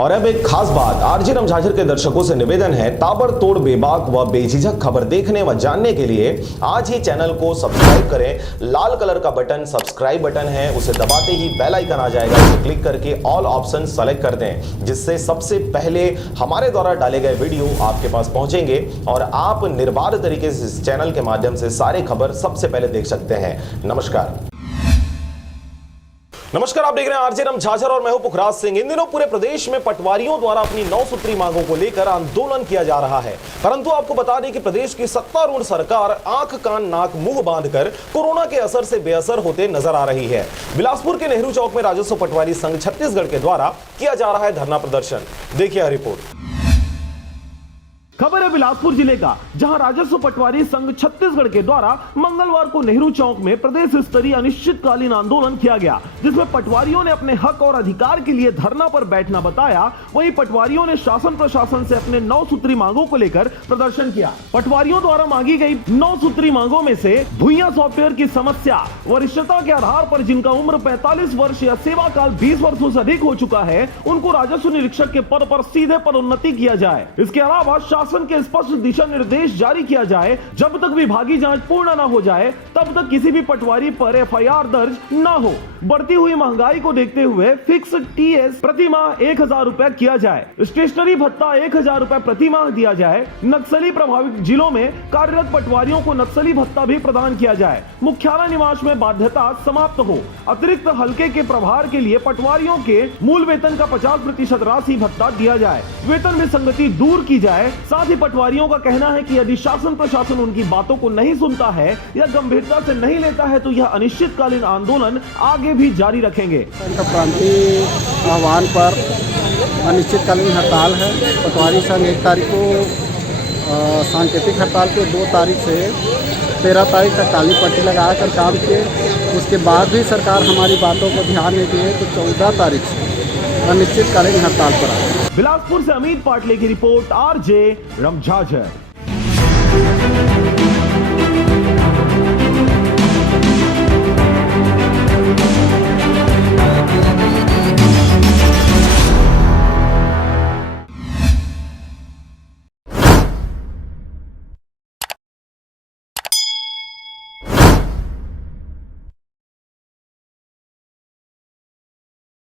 और अब एक खास बात, आरजे रमझाझर के दर्शकों से निवेदन है, ताबड़तोड़ बेबाक व बेझिझक खबर देखने व जानने के लिए आज ही चैनल को सब्सक्राइब करें। लाल कलर का बटन सब्सक्राइब बटन है, उसे दबाते ही बेल आइकन आ जाएगा, उसे क्लिक करके ऑल ऑप्शन सेलेक्ट कर दें, जिससे सबसे पहले हमारे द्वारा डाले गए वीडियो आपके पास पहुंचेंगे और आप निर्बाध तरीके से इस चैनल के माध्यम से सारे खबर सबसे पहले देख सकते हैं। नमस्कार, आप देख रहे हैं आरजे रमझाझर और मैं हूं पुखराज सिंह। इन दिनों पूरे प्रदेश में पटवारियों द्वारा अपनी 9 सूत्री मांगों को लेकर आंदोलन किया जा रहा है, परंतु आपको बता दें कि प्रदेश की सत्तारूढ़ सरकार आंख कान नाक मुंह बांधकर कोरोना के असर से बेअसर होते नजर आ रही है। बिलासपुर के नेहरू चौक में राजस्व पटवारी संघ छत्तीसगढ़ के द्वारा किया जा रहा है धरना प्रदर्शन। देखिए रिपोर्ट। खबर है बिलासपुर जिले का, जहां राजस्व पटवारी संघ छत्तीसगढ़ के द्वारा मंगलवार को नेहरू चौक में प्रदेश स्तरीय अनिश्चितकालीन आंदोलन किया गया, जिसमें पटवारियों ने अपने हक और अधिकार के लिए धरना पर बैठना बताया। वहीं पटवारियों ने शासन प्रशासन से अपने 9 सूत्री मांगों को लेकर प्रदर्शन किया। पटवारियों द्वारा मांगी गई 9 सूत्री मांगों में से भुइयां सॉफ्टवेयर की समस्या, वरिष्ठता के आधार पर जिनका उम्र 45 वर्ष या सेवा काल 20 वर्षों से अधिक हो चुका है, उनको राजस्व निरीक्षक के पद पर सीधे पदोन्नति किया जाए। इसके अलावा शासन के स्पष्ट दिशा निर्देश जारी किया जाए, जब तक विभागीय जांच पूर्ण न हो जाए तब तक किसी भी पटवारी पर एफआईआर दर्ज न हो। बढ़ती हुई महंगाई को देखते हुए फिक्स टीएस प्रति माह 1000 रुपए किया जाए। स्टेशनरी भत्ता 1000 रुपए प्रति माह दिया जाए। नक्सली प्रभावित जिलों में कार्यरत पटवारियों को नक्सली भत्ता भी प्रदान किया जाए। मुख्यालय निवास में बाध्यता समाप्त हो। अतिरिक्त हल्के के प्रभार के लिए पटवारियों के मूल वेतन का 50% राशि भत्ता दिया जाए। वेतन विसंगति दूर की जाए। साथ ही पटवारियों का कहना है कि यदि शासन प्रशासन उनकी बातों को नहीं सुनता है या गंभीरता से नहीं लेता है तो यह अनिश्चितकालीन आंदोलन आगे भी जारी रखेंगे। क्रांति आह्वान पर अनिश्चितकालीन हड़ताल है। पटवारी संघ 1 तारीख को सांकेतिक हड़ताल के 2 तारीख से 13 तारीख तक काली पट्टी लगाकर काम किए। उसके बाद भी सरकार हमारी बातों को ध्यान नहीं दिए तो 14 तारीख से अनिश्चितकालीन हड़ताल पर आए। बिलासपुर से अमित पाटले की रिपोर्ट, आरजे रमझाझर।